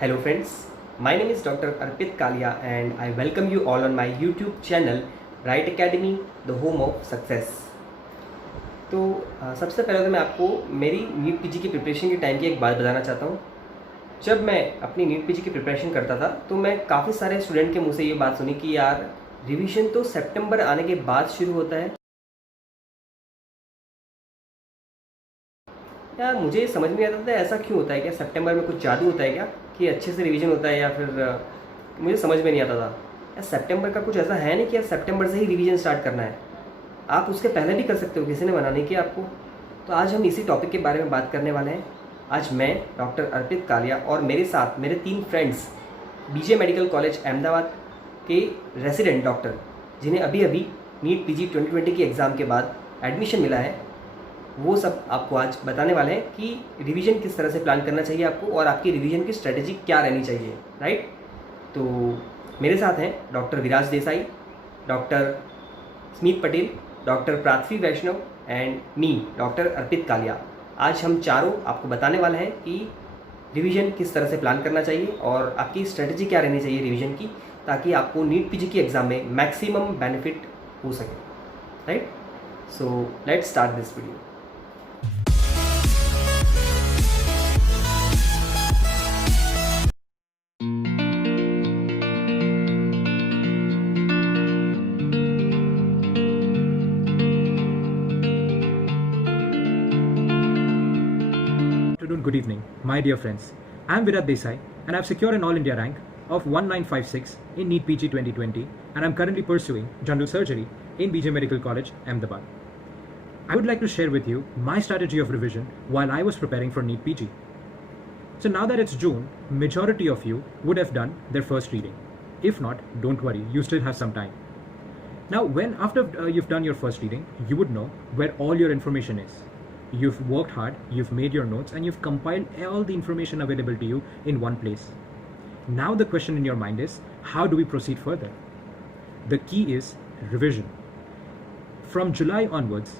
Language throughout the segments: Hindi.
Hello friends, my name is Dr. Arpit Kalia and I welcome you all on my YouTube channel Bright Academy, the home of success. तो सबसे पहले तो मैं आपको मेरी नीट पीजी की प्रिपरेशन के टाइम की एक बात बताना चाहता हूँ। जब मैं अपनी नीट पीजी की प्रिपरेशन करता था तो मैं काफ़ी सारे स्टूडेंट के मुँह से ये बात सुनी कि यार रिवीजन तो सितंबर आने के बाद शुरू होता है। यार मुझे समझ में आता था ऐसा क्यों होता है, क्या सितंबर में कुछ जादू होता है क्या कि अच्छे से रिवीजन होता है, या फिर मुझे समझ में नहीं आता था। यार सितंबर का कुछ ऐसा है नहीं कि यार सितंबर से ही रिवीजन स्टार्ट करना है, आप उसके पहले भी कर सकते हो, किसी ने मना नहीं किया आपको। तो आज हम इसी टॉपिक के बारे में बात करने वाले हैं। आज मैं डॉक्टर अर्पित कालिया और मेरे साथ मेरे 3 friends BJ medical college Ahmedabad के रेसिडेंट डॉक्टर, जिन्हें अभी अभी नीट पीजी 2020 की एग्ज़ाम के बाद एडमिशन मिला है, वो सब आपको आज बताने वाले हैं कि रिवीजन किस तरह से प्लान करना चाहिए आपको और आपकी रिवीजन की स्ट्रेटजी क्या रहनी चाहिए, राइट। तो मेरे साथ हैं doctor Viraj Desai, doctor Smit Patel, doctor Prithvi Vaishnav and me doctor Arpit Kalia. आज हम चारों आपको बताने वाले हैं कि रिवीजन किस तरह से प्लान करना चाहिए और आपकी स्ट्रेटजी क्या रहनी चाहिए रिवीजन की, ताकि आपको नीट पीजी की एग्ज़ाम में मैक्सिमम बेनिफिट हो सके, right. So let's start this video. Good evening, my dear friends. I am Virat Desai and I have secured an All India rank of 1956 in NEET PG 2020 and I am currently pursuing general surgery in BJ Medical College, Ahmedabad. I would like to share with you my strategy of revision while I was preparing for NEET PG. So now that it's June, majority of you would have done their first reading. If not, don't worry, you still have some time. Now, after you've done your first reading, you would know where all your information is. You've worked hard, you've made your notes, and you've compiled all the information available to you in one place. Now the question in your mind is, how do we proceed further? The key is revision. From July onwards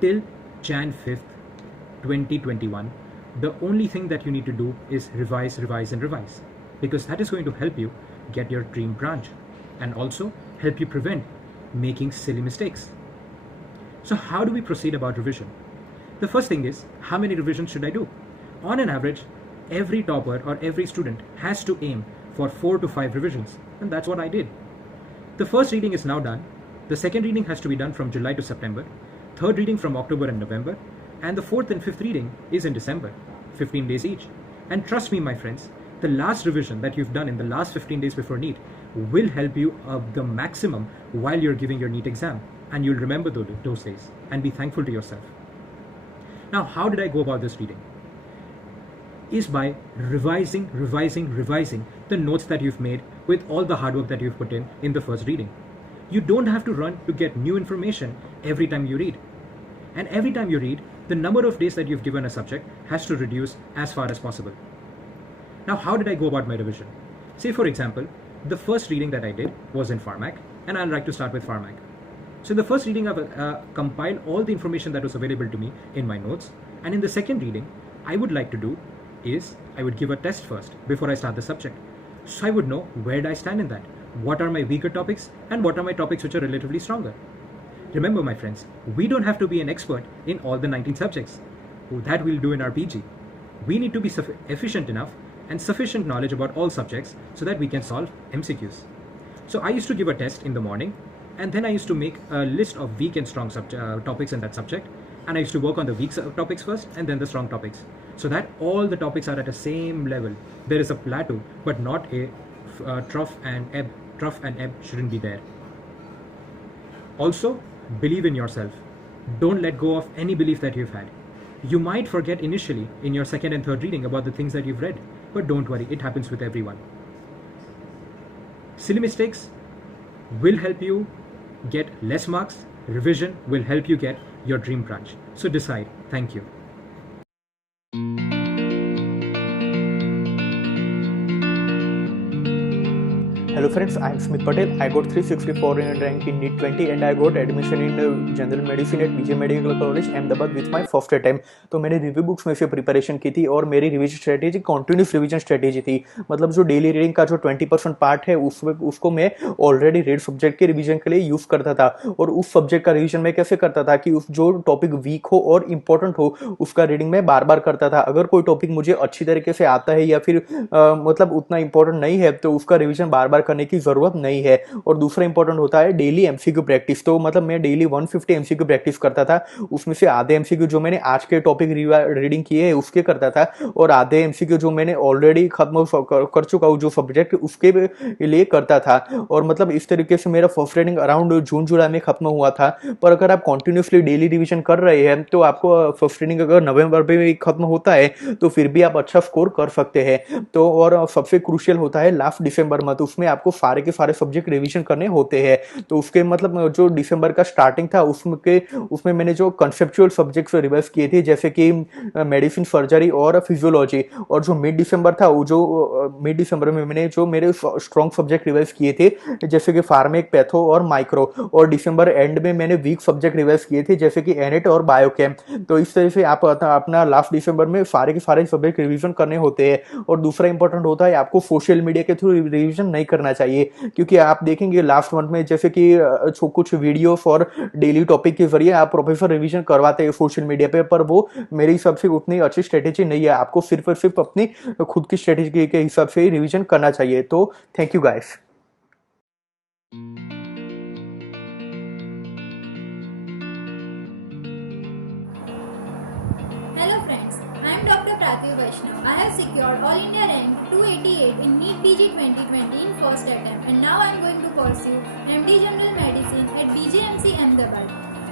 till Jan 5th, 2021, the only thing that you need to do is revise, revise, and revise, because that is going to help you get your dream branch and also help you prevent making silly mistakes. So how do we proceed about revision? The first thing is, how many revisions should I do? On an average, every topper or every student has to aim for 4 to 5 revisions, and that's what I did. The first reading is now done. The second reading has to be done from July to September, third reading from October and November, and the fourth and fifth reading is in December, 15 days each. And trust me, my friends, the last revision that you've done in the last 15 days before NEET will help you the maximum while you're giving your NEET exam, and you'll remember those days and be thankful to yourself. Now, how did I go about this reading? Is by revising the notes that you've made with all the hard work that you've put in the first reading. You don't have to run to get new information every time you read. And every time you read, the number of days that you've given a subject has to reduce as far as possible. Now, how did I go about my revision? Say, for example, the first reading that I did was in Pharmac, and I'd like to start with Pharmac. So in the first reading, I've compiled all the information that was available to me in my notes. And in the second reading, I would like to do is I would give a test first before I start the subject. So I would know where do I stand in that, what are my weaker topics, and what are my topics which are relatively stronger. Remember, my friends, we don't have to be an expert in all the 19 subjects. That we'll do in our PG. We need to be efficient enough and sufficient knowledge about all subjects so that we can solve MCQs. So I used to give a test in the morning, and then I used to make a list of weak and strong topics in that subject, and I used to work on the weak topics first and then the strong topics, so that all the topics are at the same level. There is a plateau, but not a trough and ebb. Trough and ebb shouldn't be there. Also, believe in yourself. Don't let go of any belief that you've had. You might forget initially in your second and third reading about the things that you've read, but don't worry, it happens with everyone. Silly mistakes will help you get less marks. Revision will help you get your dream branch. So decide. Thank you. Hello friends, I am Smith Patel. I got 364 in rank in NEET 20 and I got admission in general medicine at BJ Medical College Ahmedabad with my first attempt. तो मैंने रिव्यू बुक्स में से प्रिपरेशन की थी और मेरी revision strategy continuous revision strategy थी. मतलब जो डेली रीडिंग का जो 20% पार्ट है उसको मैं ऑलरेडी रीड सब्जेक्ट के रिवीजन के लिए यूज करता था. और उस सब्जेक्ट का रिवीजन मैं कैसे करता था कि उस जो टॉपिक वीक हो और इंपॉर्टेंट हो उसका रीडिंग मैं बार बार करता था. अगर कोई टॉपिक मुझे अच्छी तरीके से आता है या फिर मतलब उतना इंपॉर्टेंट नहीं है तो उसका रिवीजन बार बार करने की जरूरत नहीं है. और दूसरा इंपॉर्टेंट होता है डेली एमसीक्यू प्रैक्टिस. तो मतलब मैं डेली 150 एमसीक्यू प्रैक्टिस करता था. उसमें से आधे एमसीक्यू जो मैंने आज के टॉपिक रीडिंग किए है उसके करता था और आधे एमसीक्यू जो मैंने ऑलरेडी खत्म कर चुका हूँ जो सब्जेक्ट उसके लिए करता था. और मतलब इस तरीके से मेरा फर्स्ट रीडिंग अराउंड जून जुलाई में खत्म हुआ था. पर अगर आप कंटिन्यूसली डेली रिवीजन कर रहे हैं तो आपको फर्स्ट रीडिंग अगर नवंबर में भी खत्म होता है तो फिर भी आप अच्छा स्कोर कर सकते हैं. तो और सबसे क्रूशियल होता है लास्ट दिसंबर मंथ. उसमें आपको सारे के सारे सब्जेक्ट रिवीजन करने होते हैं. तो उसके मतलब जो दिसंबर का स्टार्टिंग था उसमें मैंने जो कंसेप्चुअल सब्जेक्ट्स रिवाइज किए थे जैसे कि मेडिसिन, सर्जरी और फिजियोलॉजी. और जो मिड दिसंबर था वो जो मिड दिसंबर में मैंने जो मेरे स्ट्रॉन्ग सब्जेक्ट रिवाइज किए थे जैसे कि फार्मेक, पैथो और माइक्रो. और दिसंबर एंड में मैंने वीक सब्जेक्ट रिवाइज किए थे जैसे कि एनेट और बायोकेम. तो इस तरह से आप अपना लास्ट दिसंबर में सारे के सारे सब्जेक्ट रिवीजन करने होते हैं. और दूसरा इंपॉर्टेंट होता है आपको सोशल मीडिया के थ्रू रिवीजन नहीं करना चाहिए क्योंकि आप देखेंगे लास्ट मंथ में जैसे कि कुछ वीडियोस और डेली टॉपिक के जरिए आप प्रोफेसर रिवीजन करवाते हैं सोशल मीडिया पे. पर वो मेरे हिसाब से उतनी अच्छी स्ट्रेटेजी नहीं है. आपको सिर्फ और सिर्फ अपनी खुद की स्ट्रेटेजी के हिसाब से ही रिवीजन करना चाहिए. तो thank you guys. Hello friends, I am Dr. Pratyu Vaishnav. I have secured All India rank 288 in NEET PG 2020 in first attempt and now I am going to pursue MD General Medicine at BJMC Ahmedabad.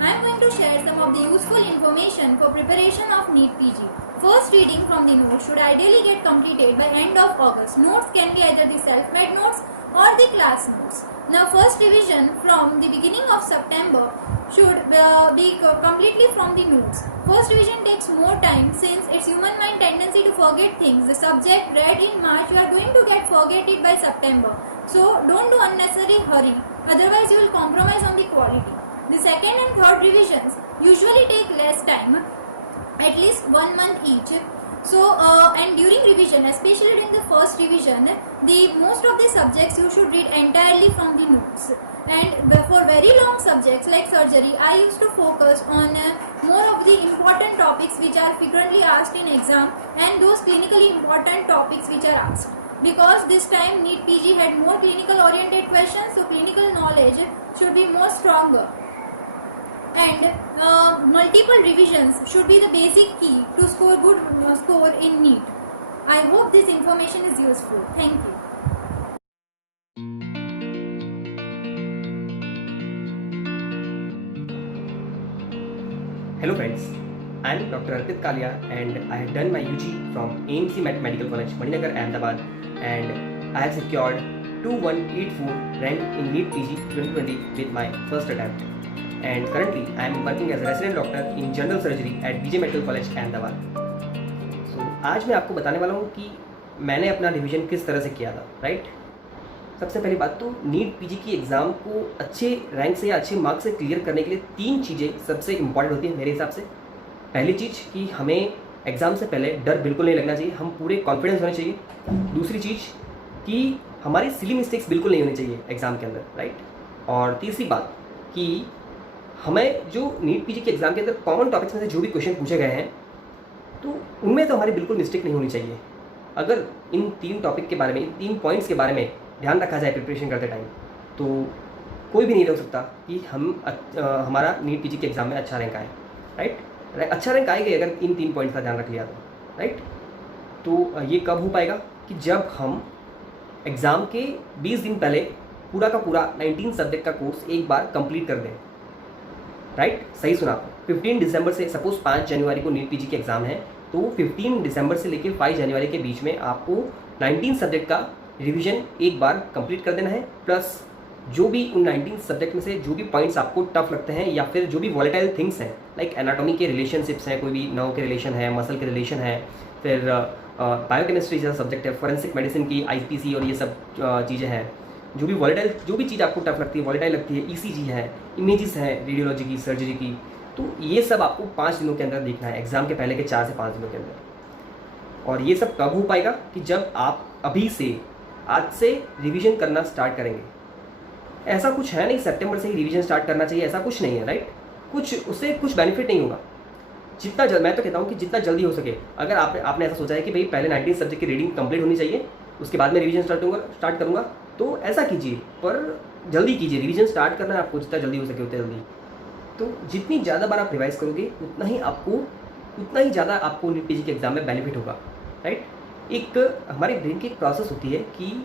I am going to share some of the useful information for preparation of NEET PG. First reading from the notes should ideally get completed by end of August. Notes can be either the self-made notes or the class notes. Now first revision from the beginning of September should be completely from the notes. First revision takes more time since it's human mind tendency to forget things. The subject read in March you are going to get forget it by September. So don't do unnecessary hurry. Otherwise you will compromise on the quality. The second and third revisions usually take less time, at least 1 month each. So and during revision, especially during the first revision, the most of the subjects you should read entirely from the notes. And for very long subjects like surgery, I used to focus on more of the important topics which are frequently asked in exam and those clinically important topics which are asked. Because this time NEET PG had more clinical oriented questions, so clinical knowledge should be more stronger. And multiple revisions should be the basic key to score good score in NEET. I hope this information is useful. Thank you. Hello friends, I am Dr. Arpit Kalia and I have done my UG from AMC Medical College, Maninagar, Ahmedabad, and I have secured 2184 rank in NEET PG 2020 with my first attempt. And currently I am working as a resident doctor in general surgery at BJ Medical College, Ahmedabad. So आज मैं आपको बताने वाला हूँ कि मैंने अपना रिवीजन किस तरह से किया था, राइट? सबसे पहली बात तो नीट पीजी की एग्ज़ाम को अच्छे रैंक से या अच्छे मार्क्स से क्लियर करने के लिए 3 चीज़ें सबसे इंपॉर्टेंट होती हैं मेरे हिसाब से. पहली चीज़ कि हमें एग्ज़ाम से पहले डर बिल्कुल नहीं लगना चाहिए, हम पूरे कॉन्फिडेंस होने चाहिए. दूसरी चीज़ कि हमारी सिली मिस्टेक्स बिल्कुल नहीं होनी चाहिए एग्ज़ाम के अंदर, राइट? और तीसरी बात कि हमें जो नीट पीजी के एग्ज़ाम के अंदर कॉमन टॉपिक्स में से जो भी क्वेश्चन पूछे गए हैं तो उनमें तो हमारी बिल्कुल मिस्टेक नहीं होनी चाहिए. अगर इन 3 टॉपिक के बारे में, इन 3 पॉइंट्स के बारे में ध्यान रखा जाए प्रिपरेशन करते टाइम तो कोई भी नहीं रोक सकता कि हमारा नीट पीजी के एग्ज़ाम में अच्छा रैंक आए, राइट? अच्छा रैंक आएगा अगर इन 3 पॉइंट्स का ध्यान रख लिया तो, राइट? तो ये कब हो पाएगा कि जब हम एग्ज़ाम के 20 दिन पहले पूरा का पूरा 19 सब्जेक्ट का कोर्स एक बार कंप्लीट कर दें, राइट? सही सुना आपने. 15 दिसंबर से, सपोज 5 जनवरी को नीट पीजी के एग्ज़ाम है तो 15 दिसंबर से लेकर 5 जनवरी के बीच में आपको 19 सब्जेक्ट का रिवीजन एक बार कंप्लीट कर देना है. प्लस जो भी उन 19 सब्जेक्ट में से जो भी पॉइंट्स आपको टफ लगते हैं या फिर जो भी वॉलेटाइल थिंग्स हैं लाइक एनाटॉमी के रिलेशनशिप्स हैं, कोई भी नर्व के रिलेशन है, मसल के रिलेशन है, फिर बायोकेमिस्ट्री जैसा सब्जेक्ट है, फॉरेंसिक मेडिसिन की आईपीसी और ये सब चीज़ें हैं, जो भी वॉलेटाइल, जो भी चीज़ आपको टफ लगती है, वॉलेटाइल लगती है, ईसीजी है, इमेजेस है रेडियोलॉजी की, सर्जरी की, तो ये सब आपको 5 दिनों के अंदर देखना है, एग्जाम के पहले के 4 से 5 दिनों के अंदर। और ये सब कब हो पाएगा कि जब आप अभी से, आज से रिवीजन करना स्टार्ट करेंगे। ऐसा कुछ है नहीं सितंबर से ही रिवीजन स्टार्ट करना चाहिए, ऐसा कुछ नहीं है, राइट। कुछ उससे कुछ बेनिफिट नहीं होगा। जितना जल्द, मैं तो कहता हूँ कि जितना जल्दी हो सके, अगर आपने ऐसा सोचा है कि भाई पहले 19 सब्जेक्ट की रीडिंग कंप्लीट होनी चाहिए, उसके बाद में रिवीजन स्टार्ट करूँगा, तो ऐसा कीजिए, पर जल्दी कीजिए। रिवीजन स्टार्ट करना है आपको, जितना जल्दी हो सके उतना जल्दी। तो जितनी ज़्यादा बार आप रिवाइज करोगे उतना ही ज़्यादा आपको नीट पीजी के एग्ज़ाम में बेनिफिट होगा, राइट। एक हमारे ब्रेन की एक प्रोसेस होती है कि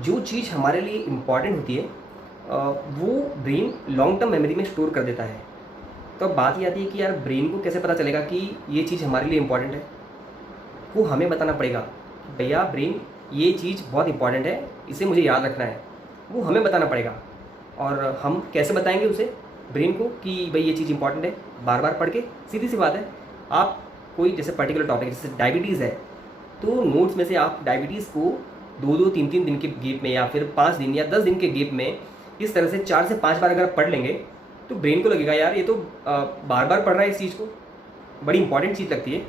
जो चीज़ हमारे लिए इम्पॉर्टेंट होती है वो ब्रेन लॉन्ग टर्म मेमोरी में स्टोर कर देता है। तो अब बात ये आती है कि यार ब्रेन को कैसे पता चलेगा कि ये चीज़ हमारे लिए इम्पॉर्टेंट है। वो हमें बताना पड़ेगा, भैया ब्रेन ये चीज़ बहुत इंपॉर्टेंट है, इसे मुझे याद रखना है। वो हमें बताना पड़ेगा। और हम कैसे बताएंगे उसे, ब्रेन को, कि भाई ये चीज़ इंपॉर्टेंट है, बार बार पढ़ के। सीधी सी बात है, आप कोई जैसे पर्टिकुलर टॉपिक, जैसे डायबिटीज़ है, तो नोट्स में से आप डायबिटीज़ को 2-2, 3-3 दिन के गैप में, या फिर 5 दिन या 10 दिन के गैप में इस तरह से 4 से 5 बार अगर पढ़ लेंगे, तो ब्रेन को लगेगा यार ये तो बार बार पढ़ रहा है, इस चीज़ को बड़ी इंपॉर्टेंट चीज़ लगती है।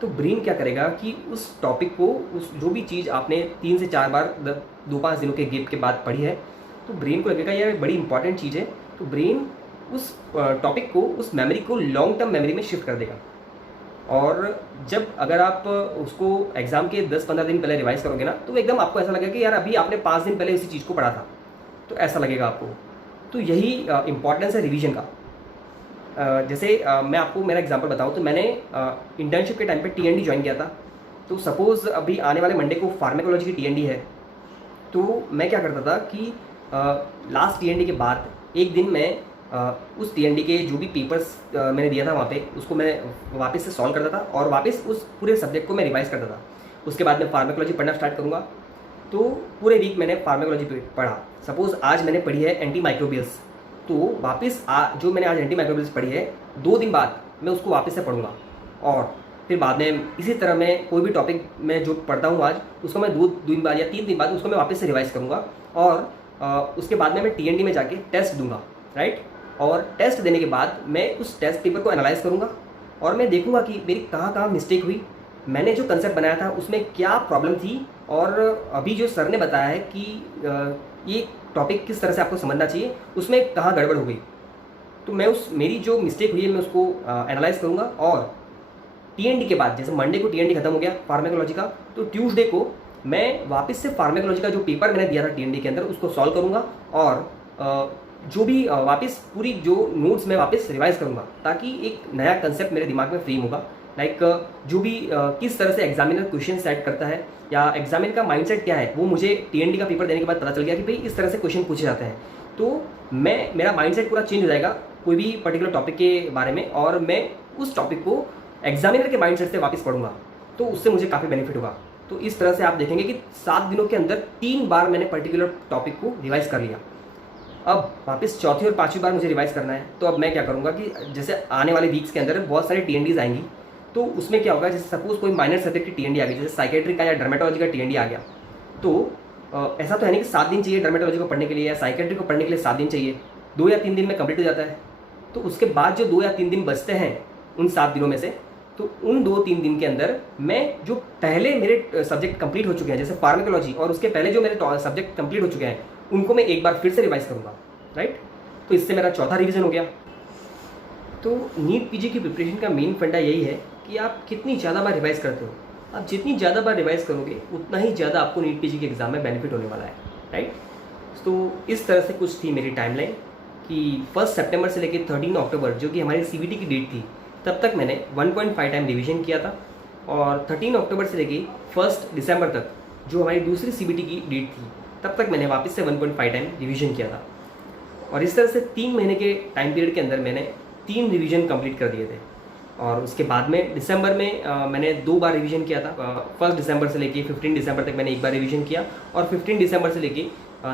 तो ब्रेन क्या करेगा कि उस टॉपिक को, उस जो भी चीज़ आपने 3 से 4 बार 2-5 दिनों के गैप के बाद पढ़ी है, तो ब्रेन को लगेगा यार बड़ी इंपॉर्टेंट चीज़ है। तो ब्रेन उस टॉपिक को, उस मेमोरी को लॉन्ग टर्म मेमोरी में शिफ्ट कर देगा। और जब अगर आप उसको एग्ज़ाम के 10-15 दिन पहले रिवाइज करोगे ना, तो एकदम आपको ऐसा लगेगा कि यार अभी आपने 5 दिन पहले उसी चीज़ को पढ़ा था, तो ऐसा लगेगा आपको। तो यही इम्पॉर्टेंस है रिवीजन का। जैसे मैं आपको मेरा एग्जांपल बताऊं, तो मैंने इंटर्नशिप के टाइम पे टीएनडी ज्वाइन किया था। तो सपोज़ अभी आने वाले मंडे को फार्मेकोलॉजी की टीएनडी है, तो मैं क्या करता था कि लास्ट टीएनडी के बाद एक दिन मैं उस टीएनडी के जो भी पेपर्स मैंने दिया था वहाँ पे, उसको मैं वापस से सॉल्व करता था और वापस उस पूरे सब्जेक्ट को मैं रिवाइज करता था। उसके बाद मैं फार्मेकोलॉजी पढ़ना स्टार्ट करूँगा। तो पूरे वीक मैंने फार्मेकोलॉजी पढ़ा। सपोज़ आज मैंने पढ़ी है एंटी माइक्रोबियल्स, तो वापस जो मैंने आज एंटी माइक्रोबियल्स पढ़ी है, 2 दिन बाद मैं उसको वापस से पढ़ूंगा। और फिर बाद में इसी तरह मैं कोई भी टॉपिक मैं जो पढ़ता हूँ आज, उसको मैं 2 दिन बाद या 3 दिन बाद उसको मैं वापस से रिवाइज करूँगा। और उसके बाद में मैं टीएनडी में जाके टेस्ट दूंगा, राइट। और टेस्ट देने के बाद मैं उस टेस्ट पेपर को एनालाइज करूँगा और मैं देखूँगा कि मेरी कहाँ मिस्टेक हुई, मैंने जो कंसेप्ट बनाया था उसमें क्या प्रॉब्लम थी, और अभी जो सर ने बताया है कि ये टॉपिक किस तरह से आपको समझना चाहिए, उसमें कहाँ गड़बड़ हो गई। तो मैं मेरी जो मिस्टेक हुई है मैं उसको एनालाइज करूँगा। और टीएनडी के बाद, जैसे मंडे को टीएनडी खत्म हो गया फार्मेकोलॉजी का, तो ट्यूसडे को मैं वापस से फार्मेकोलॉजी का जो पेपर मैंने दिया था टीएनडी के अंदर, उसको सॉल्व करूँगा। और जो भी वापस पूरी जो नोट्स मैं वापस रिवाइज करूँगा, ताकि एक नया कंसेप्ट मेरे दिमाग में फ्रेम होगा। लाइक जो भी किस तरह से एग्जामिनर क्वेश्चन सेट करता है, या एग्जामिनर का माइंडसेट क्या है, वो मुझे टीएनडी का पेपर देने के बाद पता चल गया कि भाई इस तरह से क्वेश्चन पूछे जाते हैं। तो मेरा माइंडसेट पूरा चेंज हो जाएगा कोई भी पर्टिकुलर टॉपिक के बारे में, और मैं उस टॉपिक को एग्जामिनर के माइंडसेट से वापस पढ़ूंगा, तो उससे मुझे काफ़ी बेनिफिट होगा। तो इस तरह से आप देखेंगे कि 7 दिनों के अंदर 3 बार मैंने पर्टिकुलर टॉपिक को रिवाइज कर लिया। अब वापस चौथी और 5वीं बार मुझे रिवाइज करना है। तो अब मैं क्या करूँगा कि जैसे आने वाले वीक्स के अंदर बहुत सारी टीएनडीज आएंगी, तो उसमें क्या होगा, जैसे सपोज कोई माइनर सब्जेक्ट की टीएनडी आ गई, जैसे साइकेट्री का या डर्मेटोलॉजी का टीएनडी आ गया, तो ऐसा तो है नहीं कि 7 दिन चाहिए डर्मेटोलॉजी को पढ़ने के लिए या साइकेट्री को पढ़ने के लिए 7 दिन चाहिए, 2 या 3 दिन में कंप्लीट हो जाता है। तो उसके बाद जो 2 या 3 दिन बचते हैं उन 7 दिनों में से, तो उन 2-3 दिन के अंदर मैं जो पहले मेरे सब्जेक्ट कंप्लीट हो चुके हैं, जैसे फार्मेकोलॉजी, और उसके पहले जो मेरे सब्जेक्ट कंप्लीट हो चुके हैं, उनको मैं एक बार फिर से रिवाइज करूँगा, राइट। तो इससे मेरा चौथा रिवीजन हो गया। तो नीट पीजी की प्रिपरेशन का मेन फंडा यही है कि आप कितनी ज़्यादा बार रिवाइज करते हो। आप जितनी ज़्यादा बार रिवाइज करोगे उतना ही ज़्यादा आपको नीट पीजी के एग्ज़ाम में बेनिफिट होने वाला है, राइट। तो इस तरह से कुछ थी मेरी टाइमलाइन कि 1 सितंबर से लेकर 13 अक्टूबर, जो कि हमारी सीबीटी की डेट थी, तब तक मैंने 1.5 टाइम रिवीजन किया था। और 13 अक्टूबर से लेकर 1 दिसंबर तक, जो हमारी दूसरी सीबीटी की डेट थी, तब तक मैंने वापस से 1.5 टाइम रिवीजन किया था। और इस तरह से 3 महीने के टाइम पीरियड के अंदर मैंने 3 रिवीजन कंप्लीट कर दिए थे। और उसके बाद में दिसंबर में मैंने 2 बार रिवीजन किया था। 1 दिसंबर से लेके 15 दिसंबर तक मैंने एक बार रिवीजन किया, और 15 दिसंबर से लेके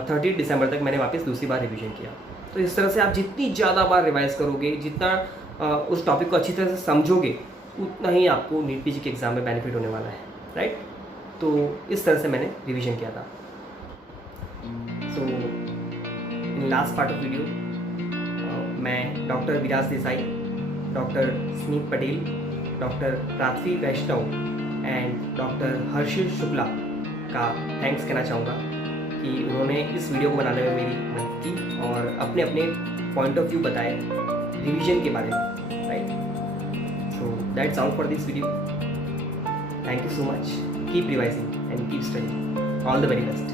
30 दिसंबर तक मैंने वापस दूसरी बार रिवीजन किया। तो इस तरह से आप जितनी ज़्यादा बार रिवाइज करोगे, जितना उस टॉपिक को अच्छी तरह से समझोगे, उतना ही आपको नीट पीजी के एग्ज़ाम में बेनिफिट होने वाला है, राइट। तो इस तरह से मैंने रिवीजन किया था। So in last part of video मैं doctor Viraj Desai, doctor Smit Patel, doctor Prithvi Vaishnav and doctor Harshil Shukla का थैंक्स कहना चाहूँगा कि उन्होंने इस वीडियो को बनाने में मेरी मदद की और अपने अपने पॉइंट ऑफ व्यू बताए रिवीजन के बारे में, right. So that's all for this video. Thank you so much. Keep revising and keep studying. All the very best.